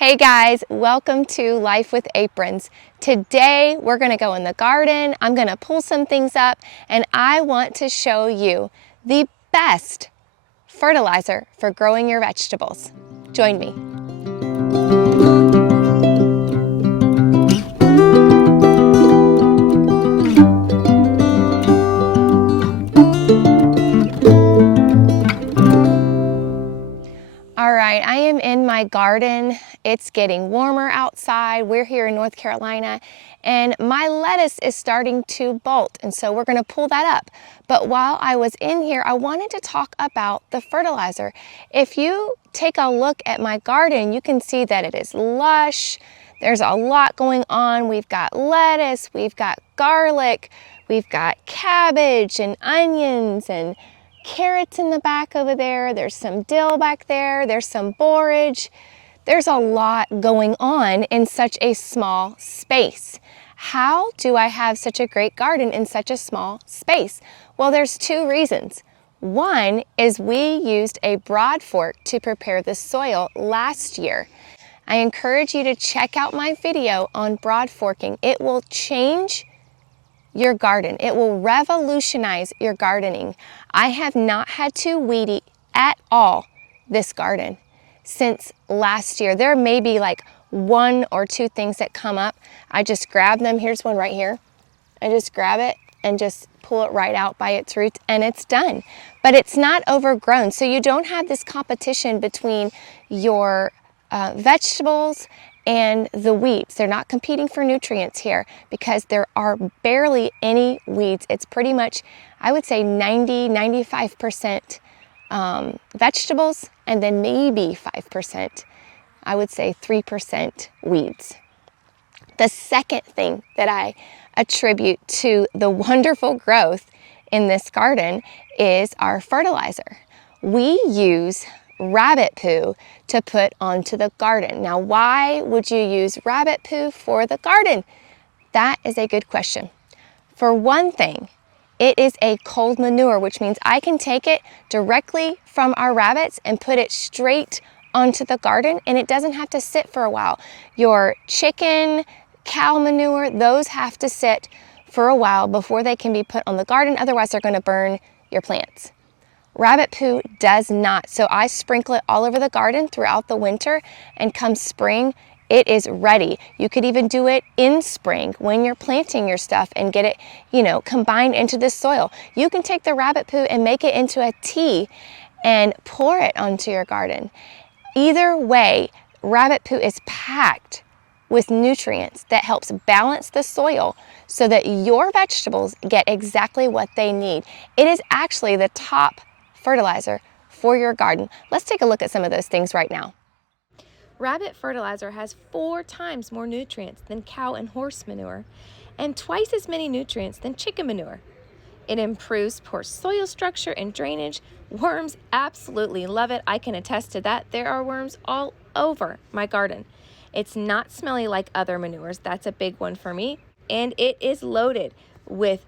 Hey guys, welcome to Life with Aprons. Today we're going to go in the garden, I'm going to pull some things up, and I want to show you the best fertilizer for growing your vegetables. Join me. All right, I am in my garden. It's getting warmer outside. We're here in North Carolina, and my lettuce is starting to bolt, and so we're gonna pull that up. But while I was in here, I wanted to talk about the fertilizer. If you take a look at my garden, you can see that it is lush. There's a lot going on. We've got lettuce, we've got garlic, we've got cabbage and onions and carrots in the back over there. There's some dill back there. There's some borage. There's a lot going on in such a small space. How do I have such a great garden in such a small space? Well, there's two reasons. One is we used a broad fork to prepare the soil last year. I encourage you to check out my video on broad forking. It will change your garden. It will revolutionize your gardening. I have not had to weed eat at all this garden since last year. There may be like one or two things that come up. I just grab them. Here's one right here. I just grab it and just pull it right out by its roots and it's done. But it's not overgrown, so you don't have this competition between your vegetables and the weeds. They're not competing for nutrients here because there are barely any weeds. It's pretty much, I would say 95% vegetables, and then maybe 5%, I would say 3% weeds. The second thing that I attribute to the wonderful growth in this garden is our fertilizer. We use rabbit poo to put onto the garden. Now, why would you use rabbit poo for the garden? That is a good question. For one thing, it is a cold manure, which means I can take it directly from our rabbits and put it straight onto the garden, and it doesn't have to sit for a while. Your chicken, cow manure, those have to sit for a while before they can be put on the garden. Otherwise, they're going to burn your plants. Rabbit poo does not, so I sprinkle it all over the garden throughout the winter, and come spring, it is ready. You could even do it in spring when you're planting your stuff and get it, combined into the soil. You can take the rabbit poo and make it into a tea and pour it onto your garden. Either way, rabbit poo is packed with nutrients that helps balance the soil so that your vegetables get exactly what they need. It is actually the top fertilizer for your garden. Let's take a look at some of those things right now. Rabbit fertilizer has 4 times more nutrients than cow and horse manure, and twice as many nutrients than chicken manure. It improves poor soil structure and drainage. Worms absolutely love it. I can attest to that. There are worms all over my garden. It's not smelly like other manures. That's a big one for me. And it is loaded with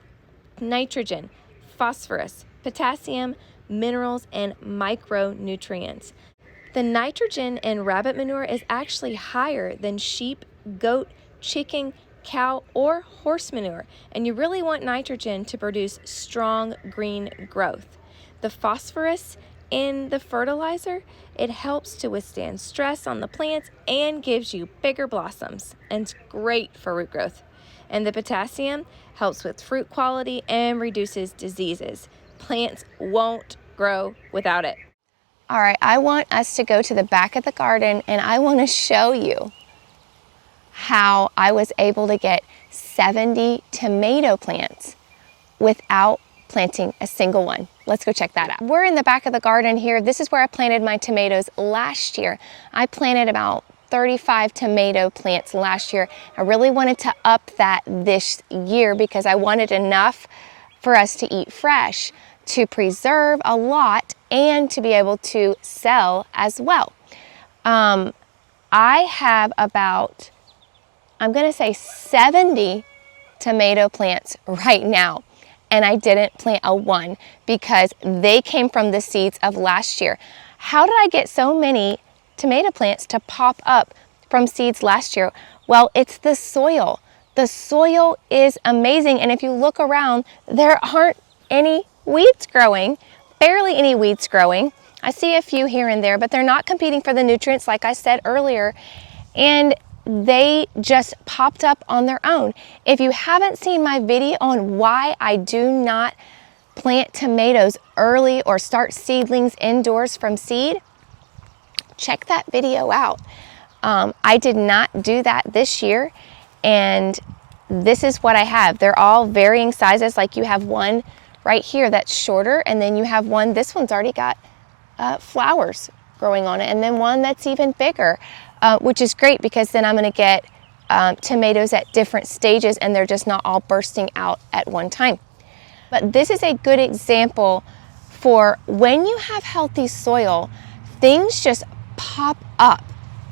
nitrogen, phosphorus, potassium, minerals, and micronutrients. The nitrogen in rabbit manure is actually higher than sheep, goat, chicken, cow, or horse manure, and you really want nitrogen to produce strong green growth. The phosphorus in the fertilizer, it helps to withstand stress on the plants and gives you bigger blossoms, and it's great for root growth. And the potassium helps with fruit quality and reduces diseases. Plants won't grow without it. All right, I want us to go to the back of the garden, and I want to show you how I was able to get 70 tomato plants without planting a single one. Let's go check that out. We're in the back of the garden here. This is where I planted my tomatoes last year. I planted about 35 tomato plants last year. I really wanted to up that this year because I wanted enough for us to eat fresh, to preserve a lot, and to be able to sell as well. I have about, I'm gonna say 70 tomato plants right now, and I didn't plant a one because they came from the seeds of last year. How did I get so many tomato plants to pop up from seeds last year? Well, it's the soil. The soil is amazing, and if you look around, there aren't any weeds growing, barely any weeds growing. I see a few here and there, but they're not competing for the nutrients like I said earlier, and they just popped up on their own. If you haven't seen my video on why I do not plant tomatoes early or start seedlings indoors from seed, check that video out. I did not do that this year, and this is what I have. They're all varying sizes. Like you have one right here that's shorter, and then you have one, this one's already got flowers growing on it, and then one that's even bigger, which is great because then I'm going to get tomatoes at different stages and they're just not all bursting out at one time. But this is a good example for when you have healthy soil, things just pop up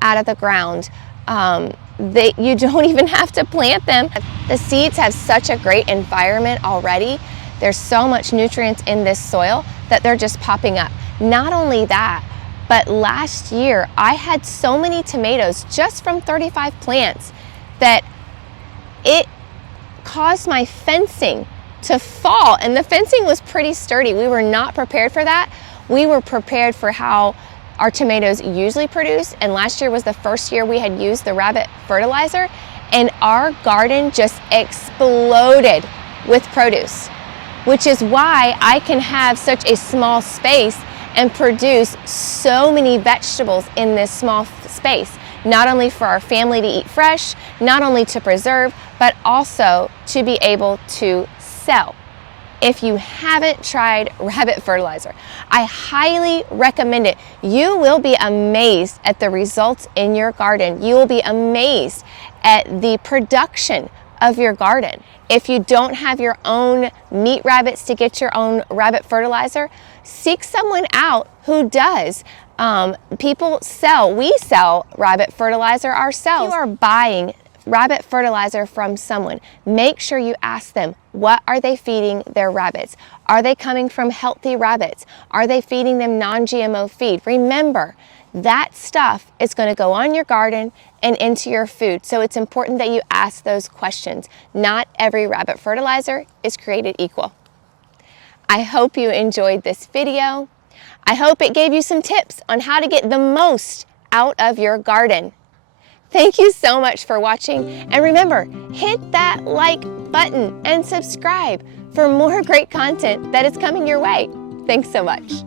out of the ground. You don't even have to plant them. The seeds have such a great environment already. There's so much nutrients in this soil that they're just popping up. Not only that, but last year I had so many tomatoes just from 35 plants that it caused my fencing to fall, and the fencing was pretty sturdy. We were not prepared for that. We were prepared for how our tomatoes usually produce, and last year was the first year we had used the rabbit fertilizer, and our garden just exploded with produce, which is why I can have such a small space and produce so many vegetables in this small space, not only for our family to eat fresh, not only to preserve, but also to be able to sell. If you haven't tried rabbit fertilizer, I highly recommend it. You will be amazed at the results in your garden. You will be amazed at the production of your garden. If you don't have your own meat rabbits to get your own rabbit fertilizer, seek someone out who does. We sell rabbit fertilizer ourselves. If you are buying rabbit fertilizer from someone, make sure you ask them, what are they feeding their rabbits? Are they coming from healthy rabbits? Are they feeding them non-GMO feed? Remember, that stuff is going to go on your garden and into your food. So it's important that you ask those questions. Not every rabbit fertilizer is created equal. I hope you enjoyed this video. I hope it gave you some tips on how to get the most out of your garden. Thank you so much for watching, and remember, hit that like button and subscribe for more great content that is coming your way. Thanks so much.